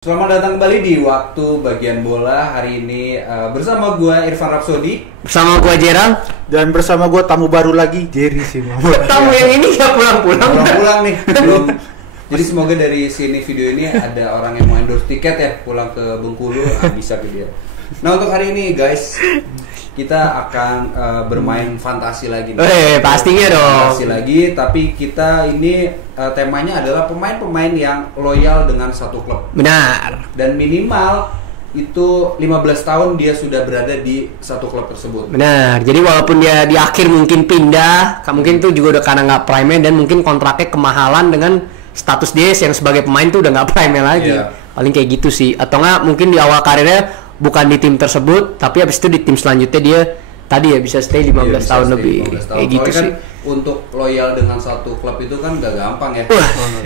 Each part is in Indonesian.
Selamat datang kembali di Waktu Bagian Bola. Hari ini bersama gue Irfan Rapsodi, bersama gue Gerald, dan bersama gue tamu baru lagi, Jerry sih. Tamu yang ini gak pulang-pulang nih belum. Jadi semoga dari sini video ini ada orang yang mau endorse tiket ya pulang ke Bengkulu, bisa ke dia. Nah untuk hari ini guys, kita akan bermain fantasi lagi nih. Pastinya dong. Fantasi lagi, tapi kita ini temanya adalah pemain-pemain yang loyal dengan satu klub. Benar. Dan minimal itu 15 tahun dia sudah berada di satu klub tersebut. Benar. Jadi walaupun dia di akhir mungkin pindah, mungkin itu juga udah karena nggak prime dan mungkin kontraknya kemahalan dengan status dia yang sebagai pemain tuh udah nggak prime lagi. Yeah. Paling kayak gitu sih. Atau nggak mungkin di awal karirnya bukan di tim tersebut, tapi habis itu di tim selanjutnya dia tadi ya bisa stay 15 tahun lebih. 15 tahun. Kayak gitu kan sih. Untuk loyal dengan satu klub itu kan gak gampang ya.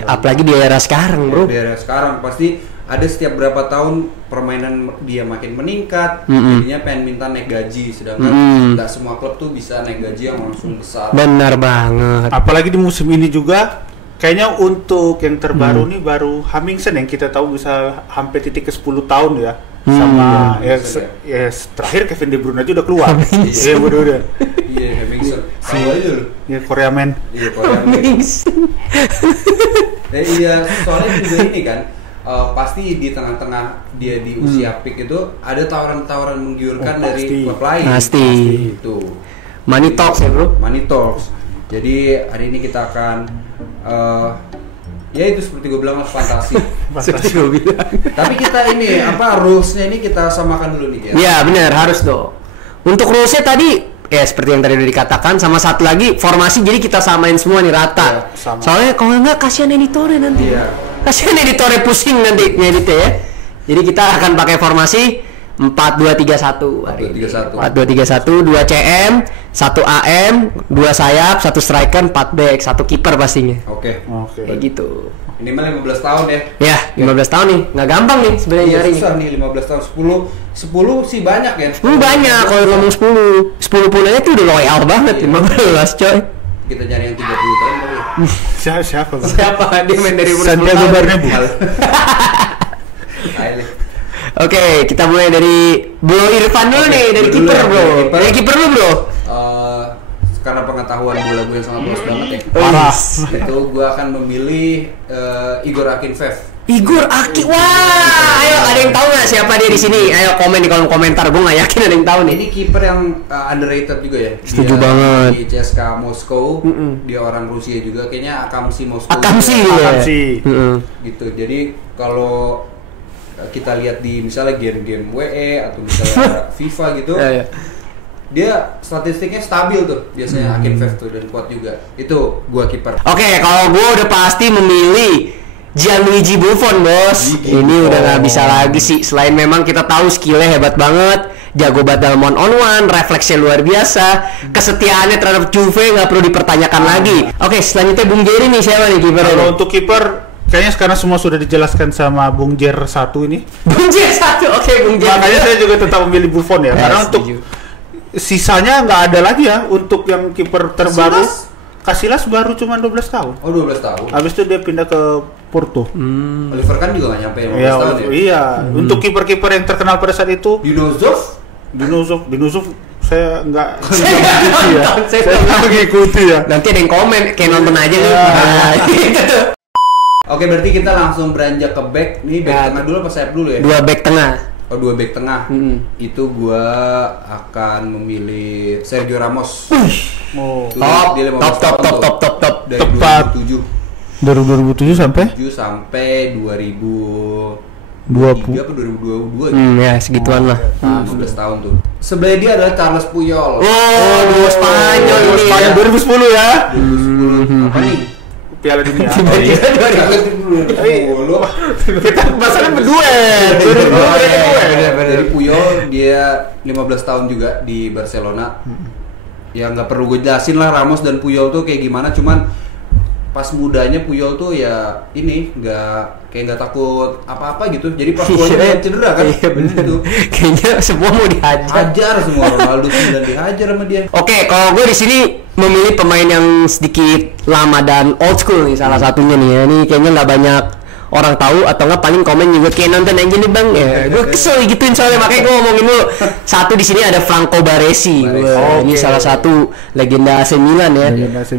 Apalagi di era sekarang, bro. Di era sekarang pasti ada setiap berapa tahun permainan dia makin meningkat, jadinya pengen minta naik gaji, sedangkan nggak semua klub tuh bisa naik gaji yang langsung besar. Benar banget. Apalagi di musim ini juga, kayaknya untuk yang terbaru nih baru Hamingsen yang kita tahu bisa hampir titik ke 10 tahun ya. Sama terakhir Kevin De Bruyne aja udah keluar. Iya udah. Iya, Hamingsen. Tahu aja lu. Iya Korea man. Iya, Korea man. Iya, soalnya juga ini kan pasti di tengah-tengah dia di usia peak itu ada tawaran-tawaran menggiurkan dari klub lain. Pasti. Itu. Money talks ya, bro. Money talks. Jadi hari ini kita akan ya itu seperti gue bilang fantasi. Seperti gue bilang. Tapi kita ini rulesnya ini kita samakan dulu nih ya. Iya benar, harus dong. Untuk rulesnya tadi ya seperti yang tadi udah dikatakan, sama satu lagi formasi, jadi kita samain semua nih rata. Ya, sama. Soalnya kalau enggak kasihan editornya nanti. Iya. Kasihan editornya pusing nanti ngeditnya ya. Jadi kita akan pakai formasi 4-2-3-1 hari ini. 4-2-3-1, 2 CM, 1 AM, 2 sayap, 1 striker, 4 back, 1 kiper pastinya. Oke. Kayak gitu. Minimal 15 tahun ya. Ya, 15 tahun nih. Nggak gampang nih sebenarnya Iya, nyarinya. susah nih 15 tahun. 10 sih banyak ya. Banyak kalau ngomong 10 pulanya tuh udah loyal banget. 15 coy. Kita cari yang 30 tahun kali. Siapa? Bang? Siapa? Dia main dari umur 10 Santiago tahun. Bernabeu. Oke, kita mulai dari Bro Irfan dulu nih, dari kiper bro. Dari kiper dulu bro. Karena pengetahuan bola gue yang sangat luas banget ya. Parah. Itu gue akan memilih Igor Akinfev. Igor Aki, wah, ayo ada yang tahu nggak siapa dia di sini? Ayo komen di kolom komentar, gue nggak yakin ada yang tahu nih. Ini kiper yang underrated juga ya. Setuju Dia banget. Di CSKA Moskow, dia orang Rusia juga, kayaknya Akamsi Moskow. Akamsi juga. ya. Akamsi. Gitu. Jadi kalau kita lihat di misalnya game-game WE atau misalnya FIFA gitu, dia statistiknya stabil tuh biasanya. Akinfev tuh dan kuat juga. Itu gua kiper. Oke, kalau gue udah pasti memilih Gianluigi Buffon bos. Ini udah nggak bisa lagi sih. Selain memang kita tahu skillnya hebat banget, jago banget dalam one on one, refleksnya luar biasa, kesetiaannya terhadap Juve nggak perlu dipertanyakan lagi. Oke, selanjutnya Bung Jerry nih, siapa nih kiper? Kalau untuk kiper, kayaknya sekarang semua sudah dijelaskan sama Bung Jer 1 ini. Bung Jerry satu, oke Bung Jerry. Makanya saya juga tetap memilih Buffon ya, karena untuk sisanya nggak ada lagi ya untuk yang kiper terbaru. Casillas baru cuma 12 tahun. Oh, 12 tahun. Habis itu dia pindah ke Porto. Oliver kan juga nggak nyampe 15 Ya, tahun ya. iya. Untuk kiper-kiper yang terkenal pada saat itu, Dinozov saya nggak mengikuti ya. Saya nggak mengikuti ya. Nanti ada yang komen, kayak nonton aja nih. Oke, berarti kita langsung beranjak ke back. Nih back tengah dulu apa sayap dulu ya? 2 back tengah. Oh, 2 back tengah. Itu gua akan memilih Sergio Ramos. Oh. Tuh, Top, dia 15 top. tahun tuh. Dari Tepat. 2007 sampai sampai 2023 20. apa 2022 gitu. Ya segituan lah. 15 tahun tuh. Sebelah dia adalah Carles Puyol. Oh, dua Spanyol ini. Spanyol 2010 ya. 2010. Apa nih? Piala Dunia. Carles Puyol. Kita bahasanya berduet. Jadi Puyol dia 15 tahun juga di Barcelona. Ya nggak perlu gue jelasin lah Ramos dan Puyol tuh kayak gimana, cuman pas mudanya Puyol tuh ya ini nggak takut apa-apa gitu. Jadi pas tuanya cedera kan. Iya benar. Gitu. Kayaknya semua mau dihajar. Hajar semua, Ronaldo dan dihajar sama dia. Oke, kalau gue di sini memilih pemain yang sedikit lama dan old school nih, salah satunya nih ya. Ini kayaknya nggak banyak orang tahu atau nggak paling komen juga kayak nonton aja nih bang ya. Gue kesel gituin soalnya, makanya gue ngomongin dulu. Satu di sini ada Franco Baresi. Wah, ini salah satu legenda AC Milan ya.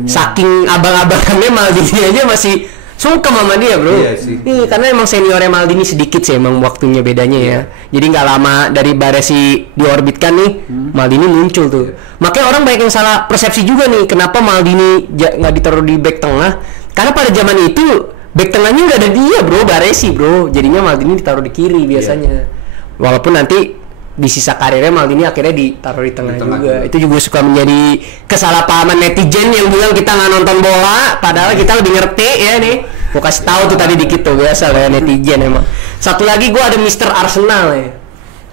Saking abang-abangannya Maldini aja masih suka sama dia bro. Iya sih. Karena emang seniornya Maldini sedikit sih emang waktunya bedanya ya. Jadi nggak lama dari Baresi diorbitkan nih, Maldini muncul tuh. Makanya orang banyak yang salah persepsi juga nih, kenapa Maldini nggak ditaruh di back tengah? Karena pada zaman itu back tengahnya udah ada dia bro, Baresi bro. Jadinya Maldini ditaruh di kiri biasanya. Walaupun nanti di sisa karirnya Maldini akhirnya ditaruh di tengah juga. Itu juga suka menjadi kesalahpahaman netizen yang bilang kita nggak nonton bola, padahal kita lebih ngerti ya nih. Gue kasih tahu tuh tadi dikit tuh, biasa lah ya netizen emang. Satu lagi gue ada Mr. Arsenal ya,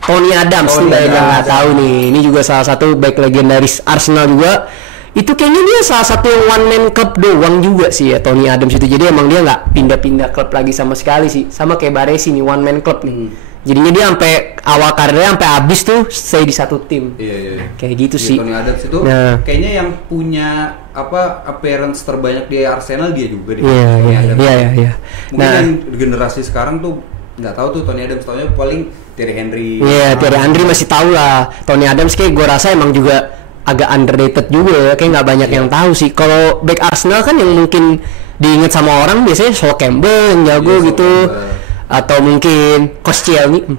Tony Adams. Banyak yang nggak tahu nih, ini juga salah satu back legendaris Arsenal juga. Itu kayaknya dia salah satu yang one man club doang juga sih ya, Tony Adams itu. Jadi emang dia nggak pindah-pindah klub lagi sama sekali sih, sama kayak Baresi nih, one man club nih. Jadinya dia sampai awal karirnya sampai habis tuh stay di satu tim. Iya. Kayak gitu sih. Tony Adams itu kayaknya yang punya appearance terbanyak di Arsenal dia juga deh. Iya. Mungkin yang generasi sekarang tuh nggak tahu tuh Tony Adams, taunya paling Thierry Henry. Iya, Thierry Henry masih tahu lah. Tony Adams kayak gue rasa emang juga agak underrated juga ya, kayak nggak banyak yang tahu sih. Kalau back Arsenal kan yang mungkin diinget sama orang biasanya Sol Campbell yang jago gitu. Atau mungkin Koscielny.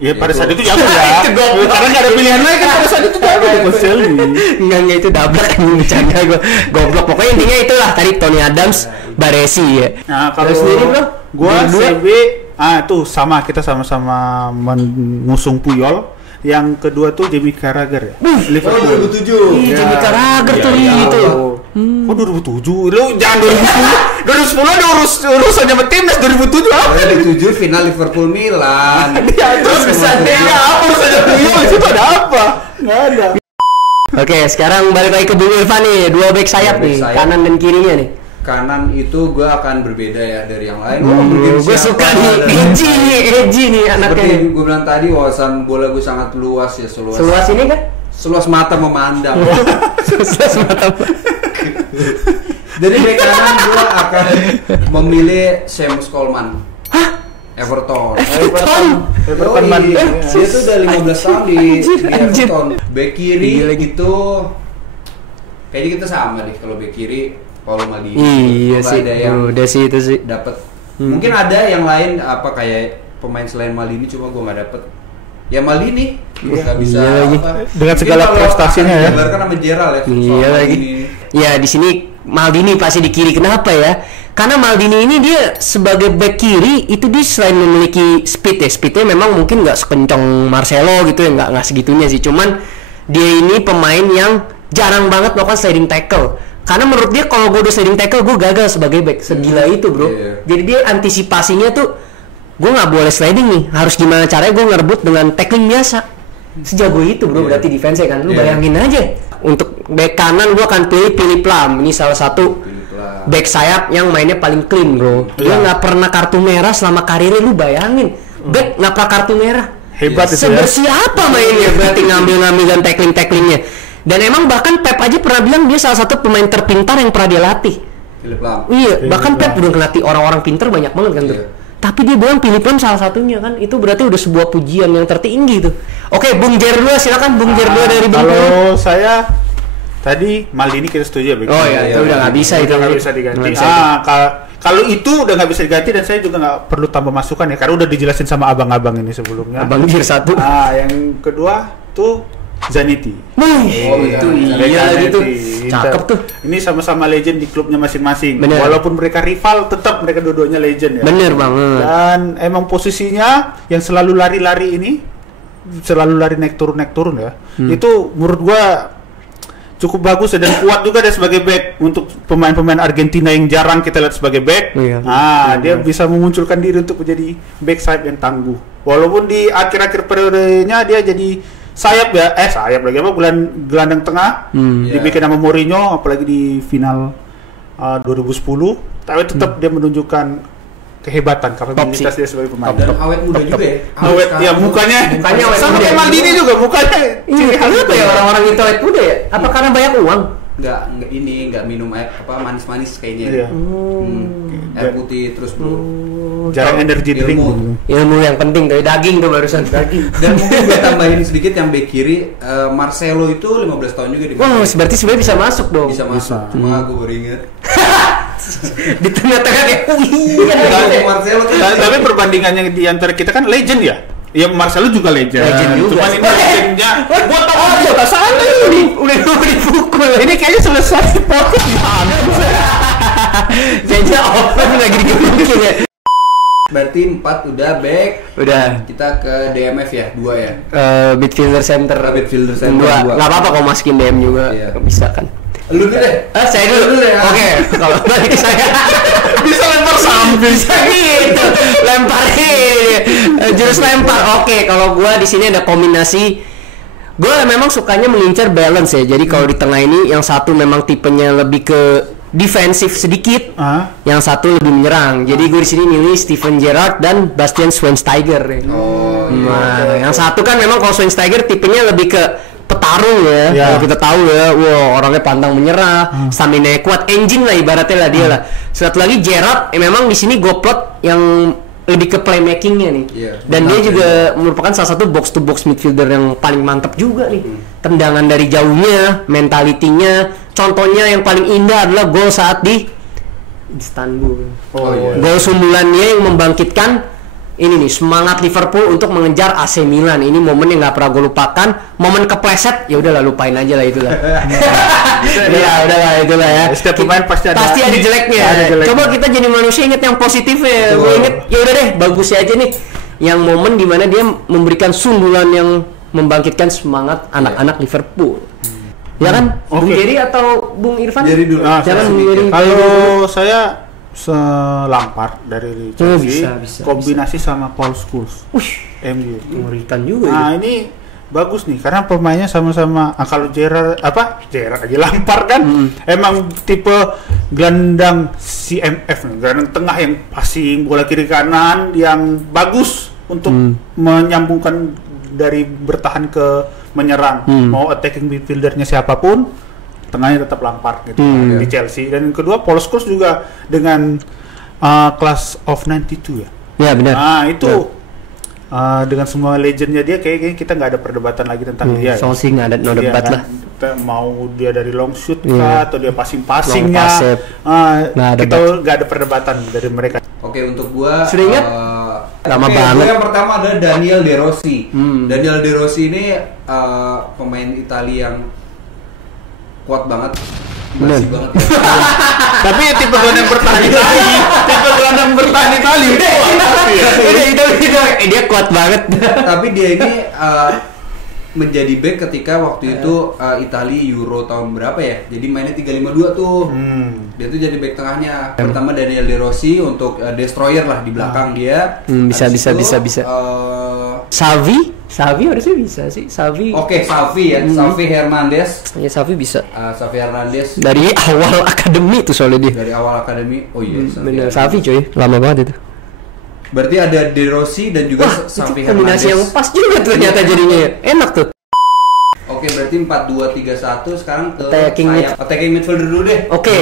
Ya pada saat itu jago ya. Karena nggak ada pilihan lain kan pada saat itu jago Koscielny. Enggak itu dabrak bercanda gue. Goblok. Pokoknya intinya itulah tadi Tony Adams, Baresi ya. Nah, kalau sendiri bro, gua CB tuh sama, kita sama-sama mengusung Puyol. Yang kedua tuh Jamie Carragher ya. Liverpool 2007. Iya, Jamie Carragher tuh itu. Oh 2007, lu jangan 2010 ada urusannya sama timnas 2007 apa? 2007 final Liverpool Milan. Ya terus kesannya apa urusannya Puyol itu ada apa? Nggak ada. Oke, sekarang balik lagi ke Bung Irfan nih, dua back sayap nih, kanan dan kirinya nih. Kanan itu gue akan berbeda ya dari yang lain. Gue suka nih, Eji nih anaknya. Seperti gue bilang tadi, wawasan bola gue sangat luas ya, seluas ini kan? Seluas mata memandang. Seluas mata. Jadi bek kanan gue akan memilih Seamus Coleman. Hah? Everton. Dia tuh udah 15 tahun di Everton. Bek kiri gitu, kayaknya kita sama deh. Kalau bek kiri Paulo Maldini. Iya sih, udah sih itu sih. Dapat. Mungkin ada yang lain apa kayak pemain selain Maldini, cuma gue nggak dapet. Ya Maldini nggak bisa dengan segala prestasinya ya. Digambarkan sama Gerrard ya. Iya lagi. Ya di sini Maldini pasti di kiri. Kenapa ya? Karena Maldini ini dia sebagai back kiri itu dia selain memiliki speed ya, speednya memang mungkin nggak sekencang Marcelo gitu ya, nggak segitunya sih. Cuman dia ini pemain yang jarang banget melakukan sliding tackle. Karena menurut dia kalau gue udah sliding tackle gue gagal sebagai back, segila itu bro. Jadi dia antisipasinya tuh gue nggak boleh sliding nih, harus gimana caranya gue ngerebut dengan tackling biasa. Sejago itu bro, berarti defense kan. Lu bayangin aja. Untuk back kanan gue akan pilih Philipp Lahm. Ini salah satu back sayap yang mainnya paling clean bro. Dia nggak pernah kartu merah selama karirnya, lu bayangin. Back nggak pernah kartu merah. Hebat itu ya. Sebersih apa mainnya, berarti ngambil dan tacklingnya. Dan emang bahkan Pep aja pernah bilang dia salah satu pemain terpintar yang pernah dia latih. Philipp Lahm. Iya, bahkan Pep udah ngelatih orang-orang pintar banyak banget kan tuh. Tapi dia bilang Philipp Lahm salah satunya kan. Itu berarti udah sebuah pujian yang tertinggi tuh. Oke, Bung Jer 2 silakan Bung Jer 2 dari Bung. Kalau saya tadi Maldini kita setuju ya. Oh iya, itu udah nggak bisa itu nggak bisa diganti. Kalau itu udah nggak bisa diganti dan saya juga nggak perlu tambah masukan ya karena udah dijelasin sama abang-abang ini sebelumnya. Abang Jer 1. Yang kedua tuh Zanetti. Itu iya gitu. Cakep tuh. Ini sama-sama legend di klubnya masing-masing. Walaupun mereka rival, tetap mereka dua-duanya legend ya. Bener banget. Dan emang posisinya yang selalu lari-lari ini, selalu lari naik turun ya. Itu menurut gua cukup bagus dan kuat juga dia sebagai back untuk pemain-pemain Argentina yang jarang kita lihat sebagai back. Dia bisa memunculkan diri untuk menjadi back sayap yang tangguh. Walaupun di akhir-akhir periodenya dia jadi sayap lagi gelandang tengah dibikin sama Mourinho apalagi di final 2010 tapi tetap dia menunjukkan kehebatan kapabilitas dia sebagai pemain dan awet muda juga ya. Awet ya mukanya sama kayak Maldini juga mukanya ciri khas apa ya orang-orang itu awet muda ya? Apa karena banyak uang? nggak minum air manis-manis kayaknya. Iya. Air putih terus bro. Jarang energy drink. Ilmu yang penting dari daging tuh barusan. Daging. Dan mungkin gue tambahin sedikit yang bek kiri, Marcelo itu 15 tahun juga di. Wah, berarti sebenarnya bisa masuk dong. Bisa masuk. Cuma gue baru inget. Di tengah-tengah kayak Marcelo tuh. Tapi perbandingannya di antara kita kan legend ya. Ya Marcelo juga legend. Legend juga. Cuman ini legendnya. Gua tahu udah salah udah dipukul. Ini kayaknya selesai podcast banget. Kayaknya open lagi digebukin ya. Berarti 4 udah back. Udah. Kita ke DMF ya, 2 ya. Midfielder center. Midfielder center 2. Enggak apa-apa kalau masukin DM juga. Iya. Bisa kan. Lu dulu deh. Saya dulu deh. Oke, kalau balik ke saya bisa lempar samping. Bisa gitu. Lempar jurus lempar. Oke, kalau gua di sini ada kombinasi. Gua memang sukanya mengincar balance ya. Jadi kalau di tengah ini yang satu memang tipenya lebih ke defensif sedikit, yang satu lebih menyerang. Jadi gue di sini milih Steven Gerrard dan Bastian Schweinsteiger. Ya. Yang satu kan memang kalau Schweinsteiger tipenya lebih ke petarung ya. Kalau kita tahu ya, orangnya pantang menyerah, stamina kuat, engine lah ibaratnya lah dia lah. Satu lagi Gerrard, memang di sini gue plot yang lebih ke playmakingnya nih. Dan dia juga merupakan salah satu box to box midfielder yang paling mantap juga nih. Tendangan dari jauhnya, mentalitinya. Contohnya yang paling indah adalah gol saat di Istanbul. Gol sundulannya yang membangkitkan ini nih semangat Liverpool untuk mengejar AC Milan. Ini momen yang nggak pernah gue lupakan. Momen kepleset, ya udahlah lupain aja lah itulah. Ya udahlah itulah ya. Setiap pemain pasti ada jeleknya. Coba kita jadi manusia inget yang positifnya. Gue inget ya udah deh bagusnya aja nih. Yang momen dimana dia memberikan sundulan yang membangkitkan semangat anak-anak Liverpool. Ya kan? Bung Jerry atau Bung Irfan? Jerry dulu. Kalau saya Lampard dari Chelsea, bisa, kombinasi sama Paul Scholes. MU. Mengerikan juga. Nah, ini bagus nih karena pemainnya sama-sama. Kalau Gerrard aja Lampard kan emang tipe gelandang CMF nih, gelandang tengah yang passing bola kiri kanan yang bagus untuk menyambungkan dari bertahan ke menyerang. Mau attacking midfieldernya siapapun, tengahnya tetap Lampard gitu di Chelsea. Dan yang kedua Paul Scholes juga dengan class of 92 ya. Ya benar. Nah itu dengan semua legendnya dia kayaknya kita nggak ada perdebatan lagi tentang dia. Soal sih nggak ada debat lah. Mau dia dari long shoot kah atau dia passingnya, kita nggak ada perdebatan dari mereka. Oke, untuk gua sudah ingat? Lama banget. Yang pertama ada Daniel De Rossi. Daniel De Rossi ini pemain Italia yang kuat banget. Bener. Banget ya. Tapi tipe gelandang bertahan Italia. Tipe gelandang bertahan Italia. Dia kuat banget. Tapi dia ini menjadi back ketika waktu itu Italia Euro tahun berapa ya? Jadi mainnya 352 tuh. Dia tuh jadi back tengahnya. Pertama Daniel De Rossi untuk destroyer lah di belakang dia. Bisa. Savi harusnya bisa sih. Savi. Oke, Savi ya. Savi Hernandez. Ya Savi bisa. Savi Hernandez. Dari awal akademi tuh soalnya dia. Dari awal akademi. Oh iya. Bener. Savi coy, lama banget itu. Berarti ada De Rossi dan juga Savi Hernandez. Kombinasi yang pas juga ternyata jadinya. Enak tuh. Oke, berarti 4-2-3-1 sekarang ke attacking midfielder dulu deh. Oke.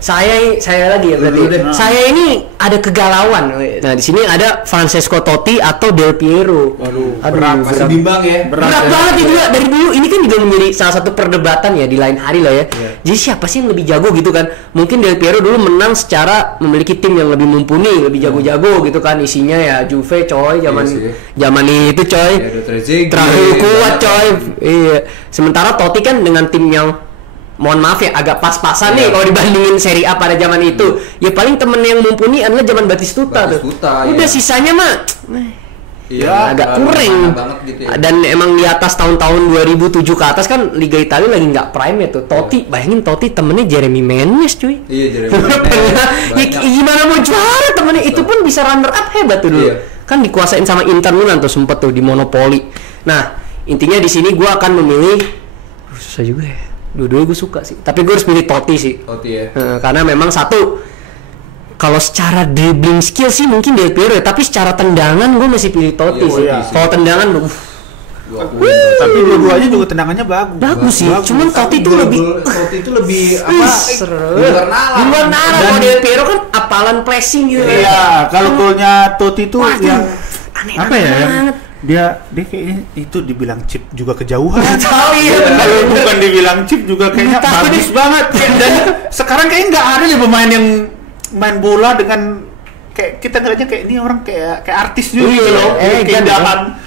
Saya lagi ya berarti. Saya ini ada kegalauan. Nah, di sini ada Francesco Totti atau Del Piero. Berat, masih bimbang ya. Berat banget itu ya. Dari dulu ini kan juga menjadi salah satu perdebatan ya di lain hari lah ya. Jadi siapa sih yang lebih jago gitu kan? Mungkin Del Piero dulu menang secara memiliki tim yang lebih mumpuni, lebih jago-jago gitu kan. Isinya ya Juve coy, zaman itu coy. Terlalu kuat coy. Iya. Sementara Totti kan dengan tim yang mohon maaf ya agak pas-pasan nih kalau dibandingin Serie A pada zaman itu. Ya paling temen yang mumpuni adalah zaman Batistuta tuh. Udah sisanya mah agak kurang gitu ya. Dan emang di atas tahun-tahun 2007 ke atas kan Liga Italia lagi nggak prime ya tuh. Totti, bayangin Totti temennya Jeremy Menez cuy. Iya, Jeremy Menez. Gimana mau juara temennya itu pun bisa runner up hebat tuh dulu. Kan dikuasain sama Inter Milan tuh sempet tuh di monopoli. Nah, intinya di sini gue akan memilih susah juga ya. Dua-duanya gue suka sih. Tapi gue harus pilih Totti sih. Totti ya. Karena memang satu, kalau secara dribbling skill sih mungkin Del Piero ya. Tapi secara tendangan gue masih pilih Totti sih. Kalau tendangan, Tapi dua-duanya juga tendangannya bagus. Bagus sih, cuman Totti itu lebih apa? Luar nalar. Kalau Del Piero kan apalan pressing gitu. Iya, kalau golnya Totti itu yang aneh apa ya? banget. Dia kayaknya itu dibilang chip juga kejauhan. Tahu ya. Kalau bukan dibilang chip juga kayaknya bagus banget. Dan sekarang kayaknya nggak ada nih pemain yang main bola dengan kayak kita ngeliatnya kayak ini orang kayak artis juga gitu loh.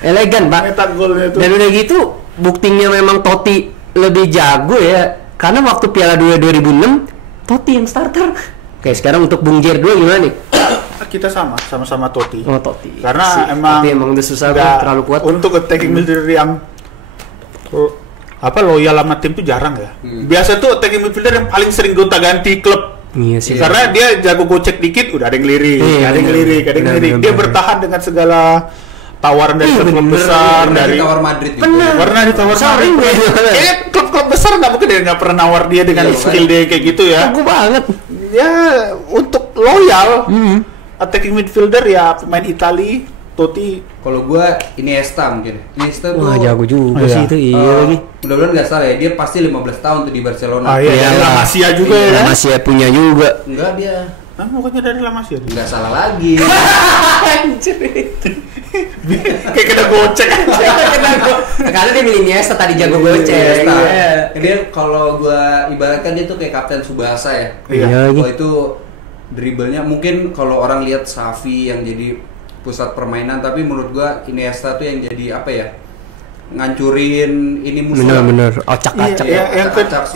Elegan, Pak. Nyetak golnya itu. Dan udah gitu buktinya memang Totti lebih jago ya. Karena waktu Piala Dunia 2006 Totti yang starter. Oke, sekarang untuk Bung Jer 2 gimana nih? Kita sama-sama Totti. Oh, Totti. Karena emang udah susah terlalu kuat. Untuk attacking midfielder yang loyal sama tim tuh jarang ya. Biasa tuh attacking midfielder yang paling sering gonta-ganti klub. Iya sih. Karena dia jago gocek dikit udah ada yang lirik, ada yang lirik. Dia bertahan dengan segala tawaran dari klub besar, dari tawar Madrid juga. Pernah ditawar Madrid. Kayaknya klub-klub besar nggak pernah nawar dia dengan skill dia kayak gitu ya. Jago banget. Ya untuk loyal attacking midfielder ya pemain Itali, Totti. Kalau gua Iniesta mungkin. Iniesta tuh jago juga sih itu. Iya lagi. Mudah-mudahan nggak salah ya, dia pasti 15 tahun tuh di Barcelona. Iya, La Masia juga ya. La Masia punya juga. Enggak dia. Bukannya dari La Masia. Enggak salah lagi. Anjir. Kayak kena gocek aja. Karena dia milih Iniesta tadi jago gocek. Dia kalau gua ibaratkan dia tuh kayak Kapten Tsubasa ya. Iya. Kalau itu dribblenya mungkin kalau orang lihat Xavi yang jadi pusat permainan, tapi menurut gua Iniesta tuh yang jadi apa ya, ngancurin ini musuh. Bener acak-acak.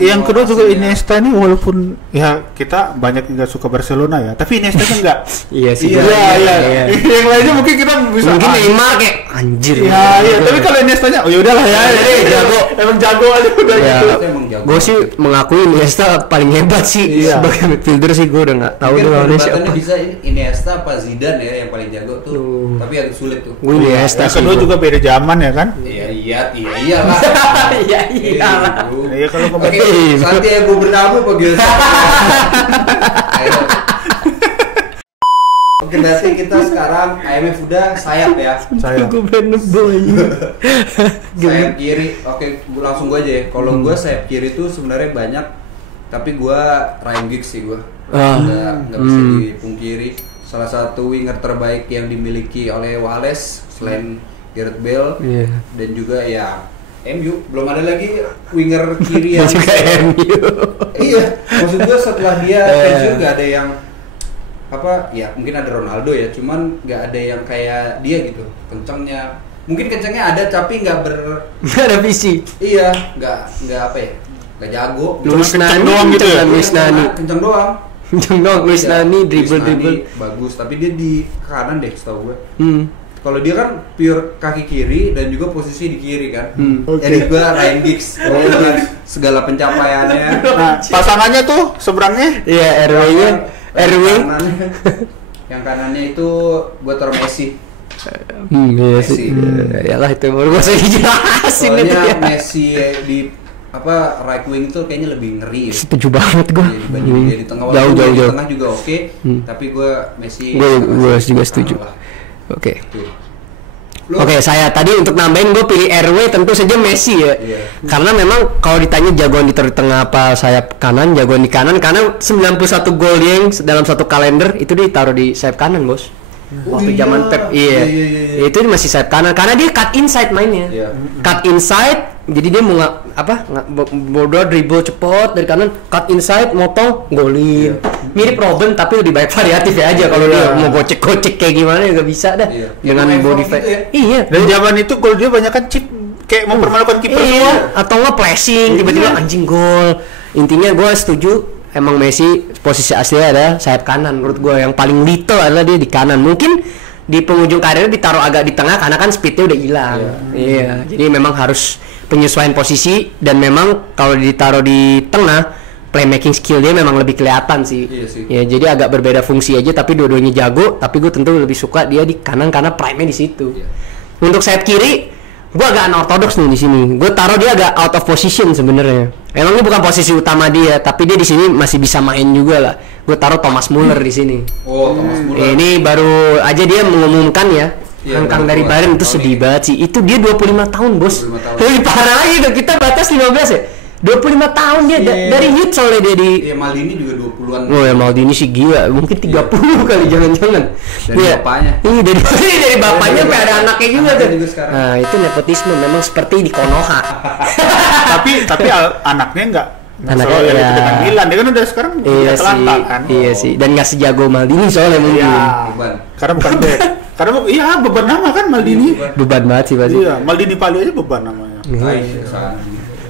Yang kedua juga Iniesta ini walaupun ya kita banyak nggak suka Barcelona ya, tapi Iniesta kan enggak. Iya sih. Iya. Yang lainnya mungkin kita bisa. Mungkin Neymar kayak anjir. Iya. Tapi kalau Iniesta-nya, oh yaudahlah ya. Jago. Emang jago aja udah gitu. Gue sih mengakui Iniesta paling hebat sih sebagai midfielder sih. Gue udah nggak tahu tuh lawannya siapa. Bisa Iniesta apa Zidane ya yang paling jago tuh. Tapi agak sulit tuh. Gue Iniesta. Yang kedua juga beda zaman ya kan. Iyalah. Iya kalau Oke, Santiago Bernabeu apa gitu. Oke, berarti kita sekarang IMF udah sayap ya. Santiago Bernabeu. Sayap kiri. Oke, langsung gue aja ya. Kalau gue sayap kiri tuh sebenarnya banyak, tapi gue Ryan Giggs sih gue. Nggak bisa dipungkiri. Salah satu winger terbaik yang dimiliki oleh Wales selain Gareth Bale, dan juga ya MU. Belum ada lagi winger kiri yang juga MU. Iya, maksud gue setelah dia pensiun nggak ada yang apa ya, mungkin ada Ronaldo ya, cuman nggak ada yang kayak dia gitu kencangnya. Mungkin kencangnya ada tapi nggak ada visi. Iya, nggak apa ya, nggak jago. Luis Nani doang gitu ya. Luis Nani kencang doang. Luis Nani dribble bagus, tapi dia di kanan deh setahu gue. Kalau dia kan pure kaki kiri dan juga posisi di kiri kan. Jadi gua Ryan Giggs dengan segala pencapaiannya. Nah, pasangannya tuh seberangnya? Iya, RW. Yang kanannya itu gua taruh Messi. Iya sih. Yalah itu baru gua jelasin itu ya. Messi di right wing itu kayaknya lebih ngeri ya. Setuju banget gua. Dibanding dia di tengah. Jauh. Di tengah juga oke, tapi gua Messi. Gua juga setuju. Oke, saya tadi untuk nambahin gue pilih RW tentu saja Messi ya. Karena memang kalau ditanya jagoan di tengah apa sayap kanan, jagoan di kanan karena 91 gol yang dalam satu kalender itu ditaruh di sayap kanan, Bos. Waktu zaman Pep, itu masih sayap kanan karena dia cut inside mainnya. Cut inside, jadi dia mau bodoh dribble cepot dari kanan, cut inside, motong, golin. Mirip Robben tapi lebih baik variatif ya aja kalau dia mau gocek-gocek kayak gimana juga bisa dah. Dengan body fat. Iya. Dan zaman itu gol dia banyak kan chip kayak mempermalukan kiper semua. Atau nggak pressing tiba-tiba anjing gol. Intinya gue setuju. Emang Messi posisi aslinya ada sayap kanan. Menurut gue yang paling little adalah dia di kanan. Mungkin di penghujung karirnya ditaruh agak di tengah karena kan speednya udah hilang. Iya. Jadi memang harus penyesuaian posisi dan memang kalau ditaruh di tengah playmaking skill dia memang lebih kelihatan sih. Ya jadi agak berbeda fungsi aja tapi dua-duanya jago. Tapi gue tentu lebih suka dia di kanan karena prime-nya di situ. Untuk sayap kiri gue agak unorthodox nih di sini. Gue taruh dia agak out of position sebenarnya. Emang ini bukan posisi utama dia, tapi dia di sini masih bisa main juga lah. Gue taruh Thomas Muller di sini. Oh, Thomas Muller. Ini baru aja dia mengumumkan ya Iya, hengkang udah dari tua. Bayern itu Tahun sedih ini. banget sih. Itu dia 25 tahun, Bos. 25 tahun. Lebih parah lagi tuh. Kita batas 15 ya. 25 tahun dia Iya. dari youth soalnya dia di. Iya, Maldini juga 20-an. Oh ya Maldini sih gila, mungkin 30 kali jangan-jangan. Dari Iya. bapaknya. Iya dari bapaknya sampai ada anaknya juga Anaknya tuh. juga sekarang. Nah, itu nepotisme memang seperti di Konoha. tapi anaknya nggak Anaknya selalu ya. dengan Milan, dia kan udah sekarang Iya udah sih. Atalanta kan. Iya sih. Dan nggak sejago Maldini soalnya mungkin. Iya. Beban. Karena bukan back. Karena iya beban nama kan Maldini. Iya, Beban banget sih pasti. Iya, Maldini Pali aja beban namanya.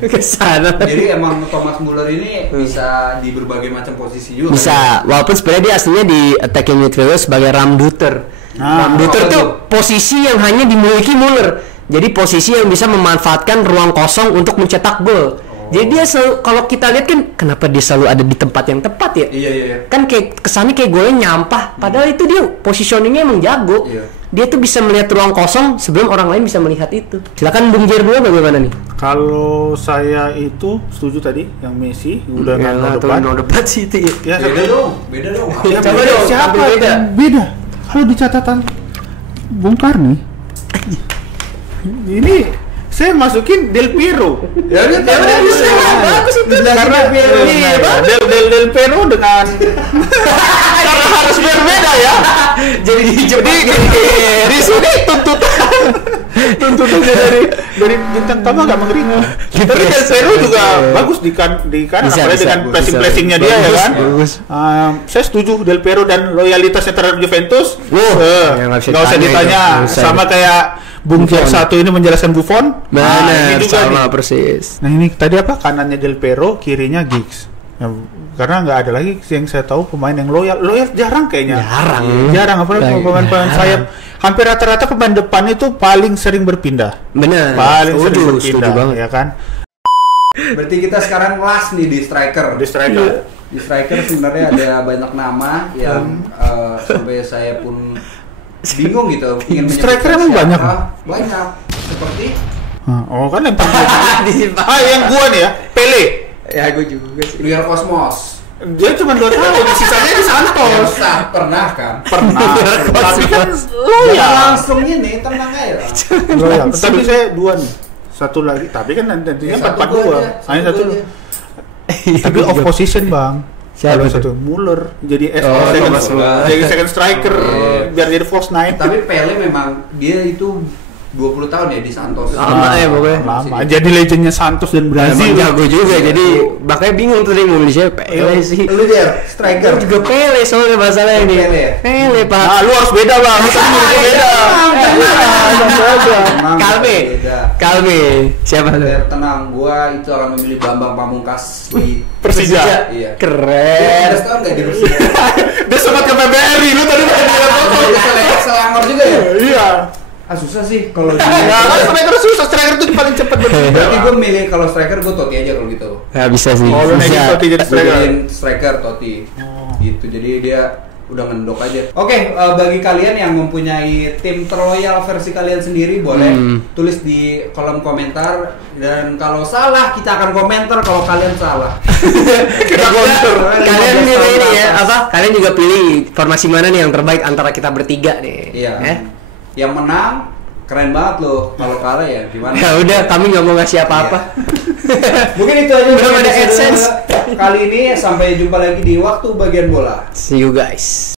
Kesana. Jadi emang Thomas Muller ini bisa di berbagai macam posisi juga. Bisa, walaupun sebenarnya dia aslinya di attacking midfielder sebagai Ramduter. Ramduter apa tuh tuh? posisi yang hanya dimiliki Muller. Jadi posisi yang bisa memanfaatkan ruang kosong untuk mencetak gol. Jadi dia selalu, kalau kita lihat kan kenapa dia selalu ada di tempat yang tepat ya? Iya. Kan kayak kesannya kayak golnya nyampah, padahal itu dia positioningnya emang jago. Iya. Dia tuh bisa melihat ruang kosong sebelum orang lain bisa melihat itu. Silakan Bung Jer dulu bagaimana nih? Kalau saya itu setuju tadi yang Messi udah nggak depan. no debat sih itu ya. Ya, Beda dong. Beda dong. Ya, Coba beda. dong, Siapa ambil beda. yang beda? Kalau di catatan Bung Karni, ini saya masukin Del Piero. Ya udah, bisa. Bagus itu. Karena Iya, bagus. Del Piero dengan karena harus berbeda ya. Jadi Di sini tuntutannya dari bintang tamu agak mengerikan. Tapi Del Piero juga bagus di kanan, Bisa, apalagi bisa. dengan Bisa. pressingnya dia ya kan. Bagus. Saya setuju Del Piero dan loyalitasnya terhadap Juventus. Ya, nggak bisa Nggak usah ditanya ditanya. itu. Nggak usah. Sama kayak Bung Kier Buffon. satu ini menjelaskan Buffon. Mana ini juga sama nih. persis. Nah ini tadi apa, kanannya Del Piero, kirinya Giggs. Ya, karena nggak ada lagi yang saya tahu pemain yang loyal jarang kayaknya. Jarang apalagi pemain-pemain sayap. Hampir rata-rata pemain depan itu paling sering berpindah. Benar. Paling sering Setuju berpindah, banget. ya kan? Berarti kita sekarang kelas nih di striker. Di striker. Di striker sebenarnya ada banyak nama yang sampai saya pun bingung gitu. Ingin menyebutkan Striker emang siapa. banyak? Banyak. Seperti Oh kan yang Disimpan. yang gua nih ya, Pele. Ya gue juga sih. Real Cosmos. Dia cuma 2 tahun, sisanya di Santos. Pernah kan? Pernah. Tapi kan Ya loyal. langsung ini tenang aja. Loyal. Tapi saya 2 nih. Satu lagi, tapi kan nantinya 4-4-2. Hanya satu. Tapi off position, Bang. Siapa Kalau tuh? satu Muller jadi Thomas Muller. jadi second striker biar jadi false nine. Tapi Pele memang dia itu 20 tahun ya di Santos. Lama ya pokoknya. Lama. Jadi legendnya Santos dan Brazil. Emang jago juga, jadi makanya bingung tuh dia mau milih siapa. Pele sih. Lu dia striker. Gue juga Pele soalnya masalahnya ini. Pele ya? Pele pak. Nah, lu harus beda, Bang. Lu kan harus beda. Memang Kalbe. beda. Kalbe. Siapa tuh? Tenang, gua itu akan memilih Bambang Pamungkas di Persija. Iya. Keren. 15 tahun nggak di Persija? Dia sempat ke PBRI, lu tadi main di foto. Dia Selangor juga ya? Iya. Ah susah sih kalau Ya kan striker susah, striker itu paling cepat berpindah. Berarti gue milih kalau striker gue Totti aja kalau gitu. Ya bisa sih. Oh, lu naikin Bisa. Totti jadi Gue striker. jadiin striker Totti. Gitu. Jadi dia udah ngendok aja. Oke, bagi kalian yang mempunyai tim terloyal versi kalian sendiri boleh tulis di kolom komentar, dan kalau salah kita akan komentar kalau kalian salah. Kita counter. Kalian juga ini ya apa? Kalian juga pilih formasi mana nih yang terbaik antara kita bertiga nih. Iya. Yang menang keren banget loh. Kalau kalah ya gimana? Ya udah, kami nggak mau ngasih apa-apa. Mungkin itu aja Belum untuk ada episode AdSense. kali ini. Sampai jumpa lagi di waktu bagian bola. See you guys.